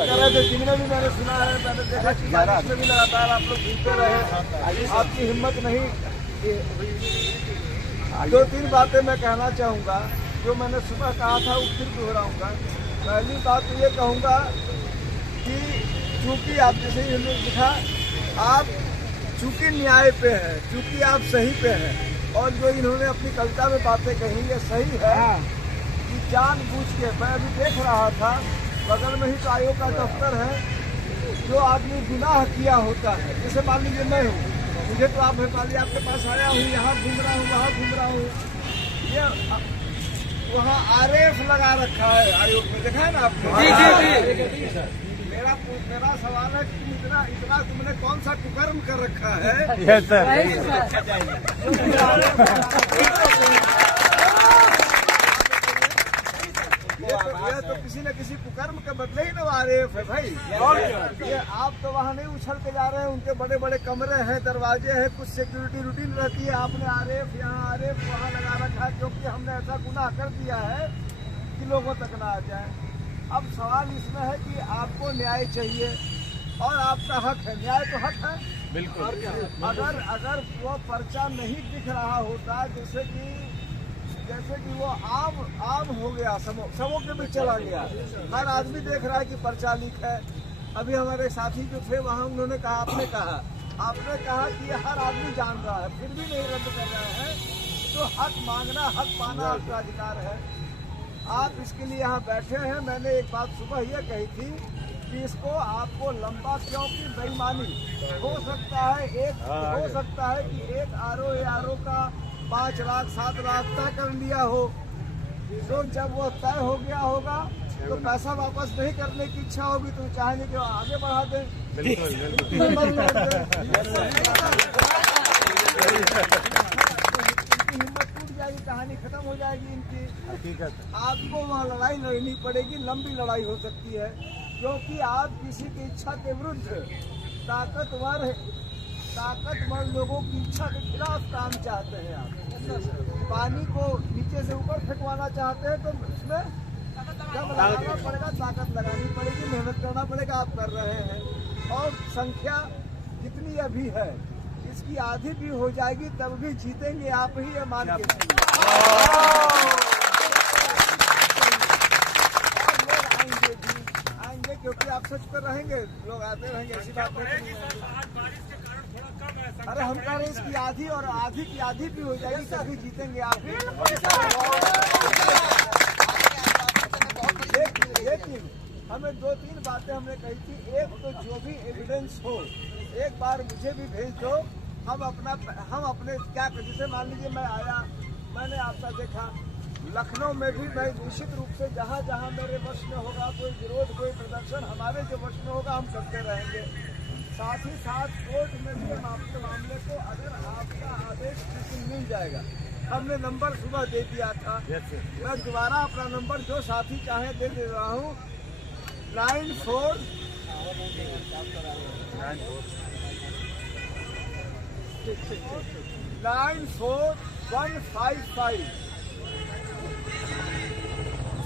जिनमें भी मैंने सुना है, मैंने देखा कि बारिश में भी लगातार आप लोग घूमते रहे, आपकी हिम्मत नहीं। दो तीन बातें मैं कहना चाहूँगा जो मैंने सुबह कहा था वो फिर दोहराऊंगा। पहली बात तो ये कहूँगा कि चूंकि आप जैसे ही हमने दिखा, आप चूंकि न्याय पे हैं, चूंकि आप सही पे हैं, और जो इन्होंने अपनी कविता में बातें कही ये सही है कि जानबूझ के, मैं अभी देख रहा था बगल में ही तो आयोग का दफ्तर है, जो आदमी गुनाह किया होता है, जैसे मान लीजिए मैं हूँ, मुझे तो आप भोपाली आपके पास आया हूँ, यहाँ घूम रहा हूँ, वहाँ घूम रहा हूँ, ये वहाँ आरएफ लगा रखा है आयोग में, देखा है ना आपने? मेरा सवाल है कि इतना तुमने कौन सा कुकर्म कर रखा है? Yes sir. ये तो किसी न किसी कुकर्म के बदले ही ना आरएफ है भाई। ये आप तो वहाँ नहीं उछल के जा रहे हैं, उनके बड़े बड़े कमरे हैं, दरवाजे हैं, कुछ सिक्योरिटी रूटीन रहती है। आपने आरएफ यहाँ आरएफ वहाँ लगा रखा है क्योंकि हमने ऐसा गुनाह कर दिया है कि लोगों तक ना आ जाए। अब सवाल इसमें है कि आपको न्याय चाहिए और आपका हक है, न्याय तो हक है बिल्कुल। अगर वो पर्चा नहीं दिख रहा होता, जैसे कि वो आम हो गया, सबों के बीच चला गया, हर आदमी देख रहा है कि पर्चा लीक है। अभी हमारे साथी जो थे वहाँ उन्होंने कहा, आपने कहा कि ये हर आदमी जान रहा है, फिर भी नहीं रद्द कर रहे हैं, तो हक मांगना, हक पाना आपका अधिकार है। आप इसके लिए यहाँ बैठे हैं। मैंने एक बात सुबह ये कही थी कि इसको आपको लंबा, क्योंकि बेईमानी हो सकता है कि एक आरओ का 5 लाख 7 लाख तय कर लिया हो, तो जब वो तय हो गया होगा तो पैसा वापस नहीं करने की इच्छा होगी तो चाहेंगे कि आगे बढ़ा दें। कहानी खत्म हो जाएगी इनकी। आपको वहाँ लड़ाई लड़नी पड़ेगी, लंबी लड़ाई हो सकती है, क्योंकि आप किसी की इच्छा के विरुद्ध ताकतवर लोगों की इच्छा के खिलाफ काम चाहते हैं। आप पानी को नीचे से ऊपर फेंकवाना चाहते हैं तो उसमें जब लगाना पड़ेगा, ताकत लगानी पड़ेगी, मेहनत करना पड़ेगा। आप कर रहे हैं और संख्या जितनी अभी है इसकी आधी भी हो जाएगी तब भी जीतेंगे आप ही, ये मान के आएंगे क्योंकि आप सच पर रहेंगे, लोग आते रहेंगे, ऐसी बात नहीं है। अरे हम कह रहे हैं इसकी आधी और आधी की आधी भी हो जाएगी तभी जीतेंगे आप ही। लेकिन हमें 2-3 बातें हमने कही थी। एक तो जो भी एविडेंस हो एक बार मुझे भी भेज दो, हम अपने क्या, जैसे मान लीजिए मैं आया, मैंने आपका देखा, लखनऊ में भी मैं निश्चित रूप से जहाँ जहाँ मेरे वश में होगा, कोई विरोध, कोई प्रदर्शन हमारे जो वश में होगा हम करते रहेंगे। साथ ही साथ कोर्ट में भी हम आपके मामले को, अगर आपका आदेश मिल जाएगा, हमने नंबर सुबह दे दिया था, मैं दोबारा अपना नंबर जो साथी चाहे दे रहा हूँ, 94 155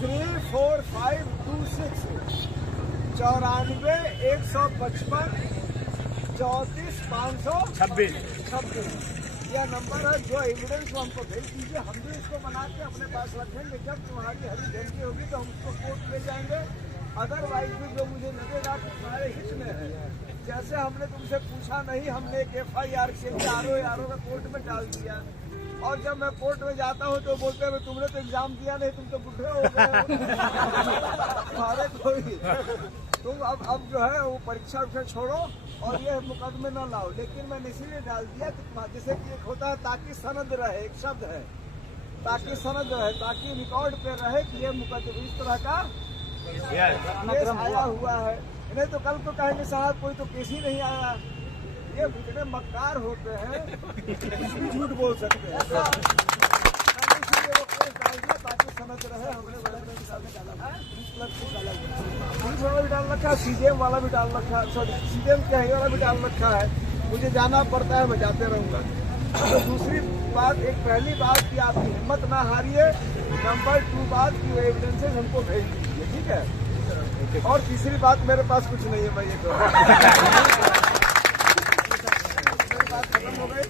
34526 94 155 34 526 यह नंबर है। जो एविडेंस को हमको भेज दीजिए, हम भी इसको बना के अपने पास रखेंगे। जब तुम्हारी हरी झंडी होगी तो हम उसको कोर्ट ले जाएंगे। अदरवाइज भी जो मुझे लगेगा कि तुम्हारे हित में है, जैसे हमने तुमसे पूछा नहीं, हमने एक FIR के लिए आरओ का कोर्ट में डाल दिया, और जब मैं कोर्ट में जाता हूँ तो बोलते हैं तुमने तो एग्जाम दिया नहीं, तुम तो बुढ़े हो गए हमारे कोई तुम अब जो है वो परीक्षा छोड़ो और ये मुकदमे न लाओ। लेकिन मैंने इसीलिए डाल दिया कि जैसे कि एक होता है ताकि सनद रहे, एक शब्द है ताकि सनद रहे, ताकि रिकॉर्ड पे रहे कि ये मुकदमे इस तरह का केस आया हुआ है। नहीं तो कल तो कहेंगे साहब कोई तो केस ही नहीं आया। ये इतने मक्कार होते हैं, कुछ भी झूठ बोल सकते हैं। इसलिए वो केस डाल दिया ताकि समझ रहे। हमने पुलिस वाला भी डाल रखा है, CJM वाला भी डाल रखा है, सॉरी CJM क्या है वाला भी डाल रखा है। मुझे जाना पड़ता है, मैं जाते रहूँगा। तो दूसरी बात, एक पहली बात कि आपकी हिम्मत ना हारिए, नंबर 2 बात की एविडेंसेस हमको भेज दीजिए, ठीक है। और तीसरी बात, मेरे पास कुछ नहीं है, मैं ये कहूँ। मेरी बात खत्म हो गई।